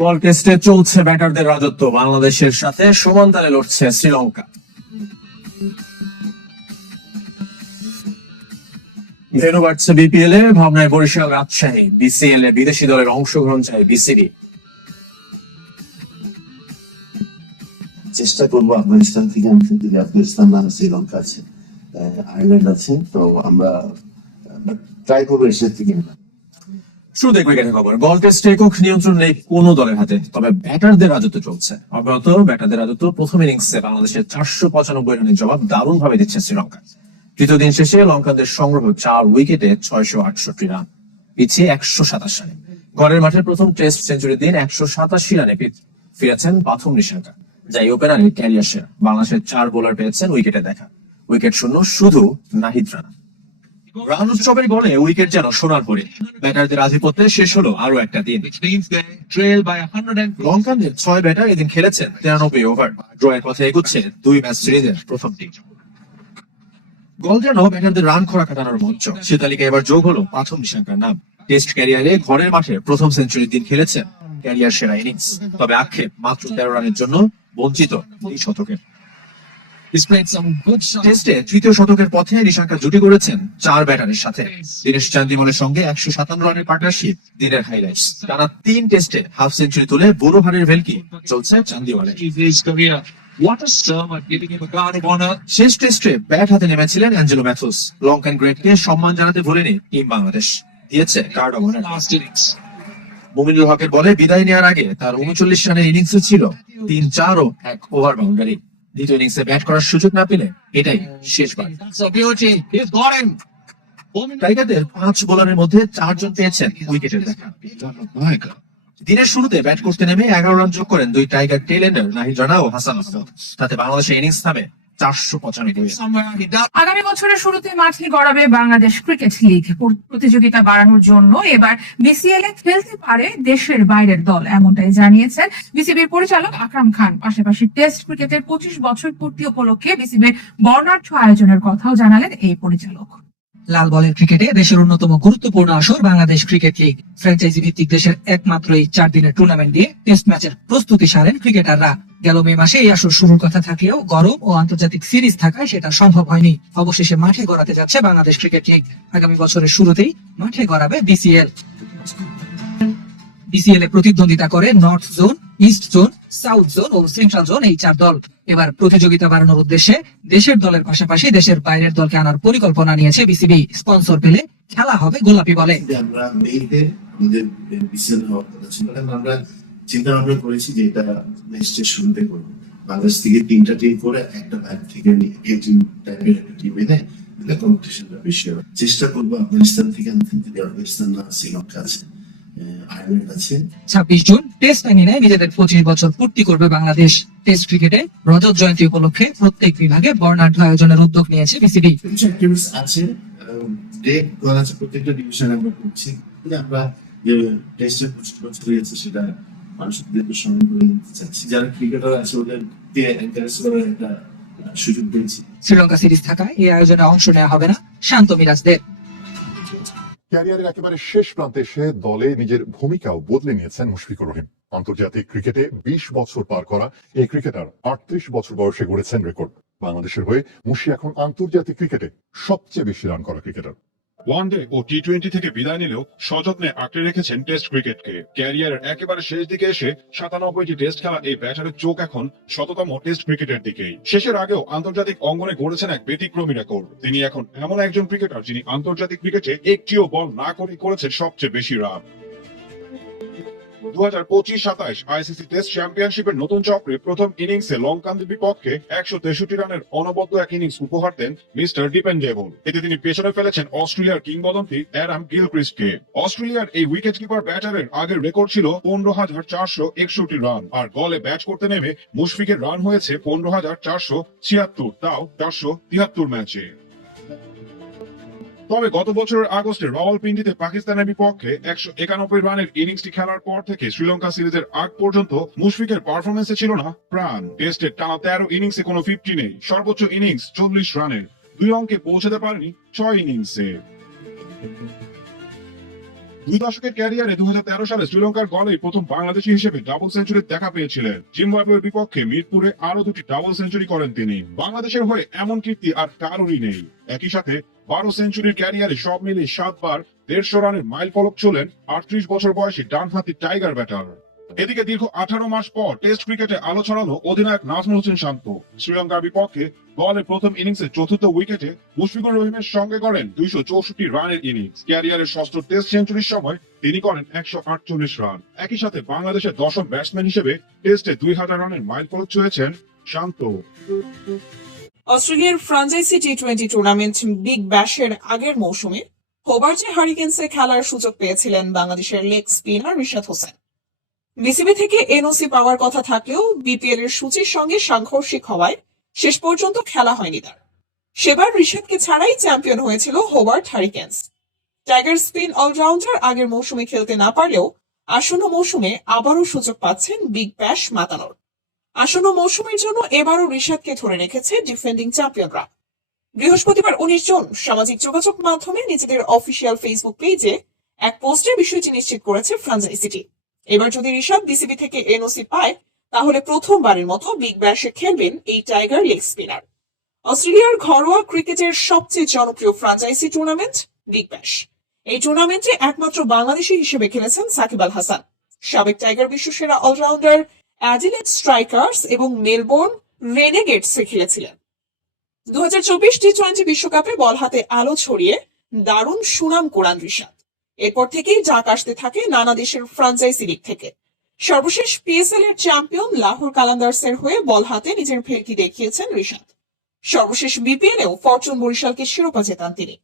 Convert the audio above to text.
বল টেস্টে চলছে ব্যাটারদের রাজত্ব, বাংলাদেশের সাথে সমান তালে লড়ছে শ্রীলঙ্কা। ভেন্যু বাড়ছে বিপিএল এ, ভাবনায় বরিশাল রাজশাহী। বিসিএল এ বিদেশি দলের অংশগ্রহণ চাই বিসিবি। চেষ্টা করবো আফগানিস্তান থেকে আনতে, যদি আফগানিস্তান না শ্রীলঙ্কা আছে, আয়ারল্যান্ড আছে, তো আমরা ট্রাই করবো এশিয়া থেকে। শুরু দেখবে ক্রিকেটের খবর। বল টেস্টে একক নিয়ন্ত্রণ নেই কোন দলের হাতে, তবে ব্যাটারদের রাজত্ব চলছে অব্যাহত। ব্যাটারদের রাজত্ব প্রথম ইনিংসে বাংলাদেশের 495 রানের জবাব দারুণ ভাবে দিচ্ছে শ্রীলঙ্কা। তৃতীয় দিন শেষে লঙ্কানদের সংগ্রহ 4 উইকেটে 668 রান, পিছিয়ে 127 রানে। ঘরের মাঠে প্রথম টেস্ট সেঞ্চুরির দিন 187 রানে ফিরেছেন প্রথম নিশাঙ্কা, যাই ওপেনারে ক্যারিয়ার সেরা। বাংলাদেশের 4 বোলার পেয়েছেন উইকেটে দেখা, উইকেট শূন্য শুধু নাহিদ রানা। রান উৎসবের বলে উইকেট যেন সোনার পরে। ব্যাটারদের আধিপত্যে শেষ হলো আরো একটা দিন। লঙ্কানদের 6 ব্যাটার এদিন খেলেছেন 93 ওভার, ড্রয়ের পথে এগুচ্ছে 2 ম্যাচ সিরিজের প্রথম টি। গল যেন ব্যাটারদের রান খরা কাটানোর মঞ্চ। সে তালিকায় এবার যোগ হলো প্রথম নিশাঙ্কার নাম। টেস্ট ক্যারিয়ারে ঘরের মাঠে প্রথম সেঞ্চুরির দিন খেলেছেন, ক্যারিয়ার সেরা ইনিংস। তবে আক্ষেপ মাত্র 13 রানের জন্য বঞ্চিত এই শতকের। টেস্টে তৃতীয় শতকের পথে নিশাঙ্কা জুটি করেছেন 4 ব্যাটারের সাথে। দীনেশ চান্দিমলের সঙ্গে 157 রানের পার্টনারশিপ দিনের হাইলাইটস। টানা 3 টেস্টে হাফ সেঞ্চুরি তুলে বুড়ো হারের ভেলকি চলছে চান্দিওয়ালে। শেষ টেস্টে ব্যাট হাতে নেমেছিলেন অ্যাঞ্জেলো ম্যাথুস। লঙ্কান গ্রেটকে সম্মান জানাতে ভুলেনি টিম বাংলাদেশ, দিয়েছে গার্ড অব অনার। মুমিনুল হকের বলে বিদায় নেওয়ার আগে তার 39 রানের ইনিংস ছিল 3-4 ও 1 ওভার বাউন্ডারি। দ্বিতীয় ইনিংসে ব্যাট করার সুযোগ না পেলে এটাই শেষবার। টাইগারদের 5 বোলারের মধ্যে 4 জন পেয়েছেন উইকেটের দেখা। দিনের শুরুতে ব্যাট করতে নেমে 11 রান যোগ করেন 2 টাইগার টেল এন্ডার নাহিদ রানা ও হাসান মাহমুদ। তাতে বাংলাদেশের ইনিংস থামে 495। আগামী বছরের শুরুতে মাঠে গড়াবে বাংলাদেশ ক্রিকেট লিগ। প্রতিযোগিতা বাড়ানোর জন্য এবার বিসিএল এ খেলতে পারে দেশের বাইরের দল, এমনটাই জানিয়েছেন বিসিবির পরিচালক আকরাম খান। পাশাপাশি টেস্ট ক্রিকেটের 25 বছর পূর্তি উপলক্ষে বিসিবির বর্ণাঢ্য আয়োজনের কথাও জানালেন এই পরিচালক। লাল বলের ক্রিকেটে দেশের অন্যতম গুরুত্বপূর্ণ আসর বাংলাদেশ ক্রিকেট লিগ। ফ্র্যাঞ্চাইজি ভিত্তিক দেশের একমাত্র এই 4 দিনের টুর্নামেন্ট দিয়ে টেস্ট ম্যাচের প্রস্তুতি সারেন ক্রিকেটাররা। গেল মে মাসে এই আসর শুরুর কথা থাকলেও গরম ও আন্তর্জাতিক সিরিজ থাকায় সেটা সম্ভব হয়নি। অবশেষে মাঠে গড়াতে যাচ্ছে বাংলাদেশ ক্রিকেট লিগ। আগামী বছরের শুরুতেই মাঠে গড়াবে বিসিএল। বিসিএল এ প্রতিদ্বন্দ্বিতা করে north zone, east zone, south zone ও সেন্ট্রাল জোন, এই 4 দল। এবার প্রতিযোগিতা বাড়ানোর উদ্দেশ্যে দেশের দলের পাশাপাশি দেশের বাইরের দলকে আনার পরিকল্পনা নিয়েছে বিসিবি। স্পন্সর পেলে খেলা হবে গোলাপি বলে। আমরা মেইতে আমাদের বিসিএল হওয়ার কথা ছিল, আমরা চিন্তা ভাবনা করেছি যে এটা নেক্সটের শুরুতে করবো। বাংলাদেশ থেকে 3টা টিম করে একটা বাইরে থেকে এই টিম টাইপের একটা টিম এনে এটা কম্পিটিশনটা বেশি হবে। চেষ্টা করবো আফগানিস্তান থেকে আনতে, যদি আফগানিস্তান না শ্রীলঙ্কা আছে, আয়ারল্যান্ড আছে। 26 জুন টেস্ট টাইমিংয়ে নিজেদের 25 বছর পূর্তি করবে বাংলাদেশ। টেস্ট ক্রিকেটে রজত জয়ন্তী উপলক্ষে প্রত্যেক বিভাগে বর্ণাঢ্য আয়োজনের উদ্যোগ নিয়েছে বিসিবি। আছে ডেট করা আছে, প্রত্যেকটা ডিভিশনে আমরা করছি। আমরা যে টেস্টের 25 বছর হয়েছে সেটা মানুষদের সঙ্গে করে নিতে চাচ্ছি। যারা ক্রিকেটার আছে ওদেরকে এনকারেজ করার একটা সুযোগ পেয়েছি। শ্রীলঙ্কা সিরিজ থাকায় এই আয়োজনে অংশ নেওয়া হবে না শান্ত মিরাজদের। ক্যারিয়ারের একেবারে শেষ প্রান্তে এসে দলে নিজের ভূমিকাও বদলে নিয়েছেন মুশফিকুর রহিম। আন্তর্জাতিক ক্রিকেটে 20 বছর পার করা এই ক্রিকেটার 38 বছর বয়সে গড়েছেন রেকর্ড। বাংলাদেশের হয়ে মুশি এখন আন্তর্জাতিক ক্রিকেটে সবচেয়ে বেশি রান করা ক্রিকেটার। ওয়ানডে ও টি-20 থেকে বিদায় নিলেও সযত্নে আঁকড়ে রেখেছেন টেস্ট ক্রিকেটকে। ক্যারিয়ারের একেবারে শেষ দিকে এসে 97টি টেস্ট খেলা এই ব্যাটারের চোখ এখন শততম টেস্ট ক্রিকেটের দিকেই। শেষের আগেও আন্তর্জাতিক অঙ্গনে গড়েছেন এক ব্যতিক্রমী রেকর্ড। তিনি এখন এমন একজন ক্রিকেটার যিনি আন্তর্জাতিক ক্রিকেটে একটিও বল না করে করেছেন সবচেয়ে বেশি রান। 2025-27 আইসিসি টেস্ট চ্যাম্পিয়নশিপের নতুন চক্রে প্রথম ইনিংসে লঙ্কানদের বিপক্ষে 163 রানের অনবদ্য এক ইনিংস উপহার দেন মিস্টার ডিপেন্ডেবল। এতে তিনি পেছনে ফেলেছেন অস্ট্রেলিয়ার কিংবদন্তি অ্যাডাম গিলক্রিস্টকে। অস্ট্রেলিয়ার এই উইকেট কিপার ব্যাটারের আগের রেকর্ড ছিল 15,461 রান, আর গলে ব্যাট করতে নেমে মুশফিকের রান হয়েছে 15,476, তাও 473 ম্যাচে। তবে গত বছরের আগস্টে রাওয়ালপিন্ডিতে পাকিস্তানের বিপক্ষে 191 রানের ইনিংসটি খেলার পর থেকে শ্রীলঙ্কা সিরিজের আগ পর্যন্ত মুশফিকের পারফরমেন্সে ছিল না প্রাণ। টেস্টের টানা 13 ইনিংসে কোনো 50 নেই। সর্বোচ্চ ইনিংস 40 রানের, 2 অঙ্কে পৌঁছাতে পারেনি 6 ইনিংসে। দুই দশকের ক্যারিয়ারে 2013 সালে শ্রীলঙ্কার গলেই প্রথম বাংলাদেশী হিসেবে ডাবল সেঞ্চুরির দেখা পেয়েছিলেন। জিম্বাবুয়ের বিপক্ষে মিরপুরে আরো 2টি ডাবল সেঞ্চুরি করেন তিনি। বাংলাদেশের হয়ে এমন কীর্তি আর কারোরই নেই। একই সাথে 12 সেঞ্চুরির ক্যারিয়ারে সব মিলিয়ে 7 বার 150 রানের মাইল ফলক ছোলেন 38 বছর বয়সী ডানহাতি টাইগার ব্যাটার। এদিকে দীর্ঘ 18 মাস পর টেস্ট ক্রিকেটে আলো ছড়ানো অধিনায়ক নাজমুল হোসেন শান্ত। শ্রীলঙ্কার বিপক্ষে দলের প্রথম ইনিংসে চতুর্থ উইকেটে মুশফিকুর রহিমের সঙ্গে করেন 264 রানের ইনিংস। ক্যারিয়ারের ষষ্ঠ টেস্ট সেঞ্চুরির সময় তিনি করেন 148 রান। একই সাথে বাংলাদেশের দশম ব্যাটসম্যান হিসেবে টেস্টে 2000 রানের মাইল ফলক ছুঁয়েছেন শান্ত। অস্ট্রেলিয়ার ফ্রাঞ্চাইজি টি-20 টুর্নামেন্ট বিগ ব্যাশের আগের মৌসুমে হোবার্টে হারিকেন্সে খেলার সুযোগ পেয়েছিলেন বাংলাদেশের leg spinner Rishad Hossain. BCB থেকে এনওসি পাওয়ার কথা থাকলেও বিপিএল এর সূচির সঙ্গে সাংঘর্ষিক হওয়ায় শেষ পর্যন্ত খেলা হয়নি তার। সেবার রিশাদকে ছাড়াই চ্যাম্পিয়ন হয়েছিল Hobart Hurricanes. Tiger spin all-rounder আগের মৌসুমে খেলতে না পারলেও আসন্ন মৌসুমে আবারও সুযোগ পাচ্ছেন বিগ ব্যাশ মাতানোর। আসন্ন মৌসুমের জন্য এবারও রিশাদকে ধরে রেখেছে ডিফেন্ডিং চ্যাম্পিয়নরা। বৃহস্পতিবার 19 জুন সামাজিক যোগাযোগ মাধ্যমে নিজেদের অফিসিয়াল ফেসবুক পেজে এক পোস্টে বিষয়টি নিশ্চিত করেছে ফ্রাঞ্চাইজিটি। এবার যদি রিশাদ বিসিবি থেকে এনওসি পায় তাহলে প্রথমবারের মতো বিগ ব্যাশে খেলবেন এই টাইগার লেগ স্পিনার। অস্ট্রেলিয়ার ঘরোয়া ক্রিকেটের সবচেয়ে জনপ্রিয় ফ্রাঞ্চাইজি টুর্নামেন্ট বিগ ব্যাশ। এই টুর্নামেন্টে একমাত্র বাংলাদেশী হিসেবে খেলেছেন সাকিব আল হাসান। সাবেক টাইগার বিশ্বসেরা অলরাউন্ডার অ্যাডিলেড স্ট্রাইকার্স এবং মেলবোর্ন রেনেগেটসে খেলেছিলেন। 2024 টি-20 বিশ্বকাপে বল হাতে আলো ছড়িয়ে দারুণ সুনাম কুড়ান রিশাদ। এরপর থেকেই ডাক আসতে থাকে নানা দেশের ফ্রাঞ্চাইজি লিগ থেকে। সর্বশেষ পিএসএল এর চ্যাম্পিয়ন লাহোর কালান্দার্সের হয়ে বল হাতে নিজের ভেলকি দেখিয়েছেন রিশাদ। সর্বশেষ বিপিএল এও ফরচুন বরিশালকে শিরোপা জেতান তিনি।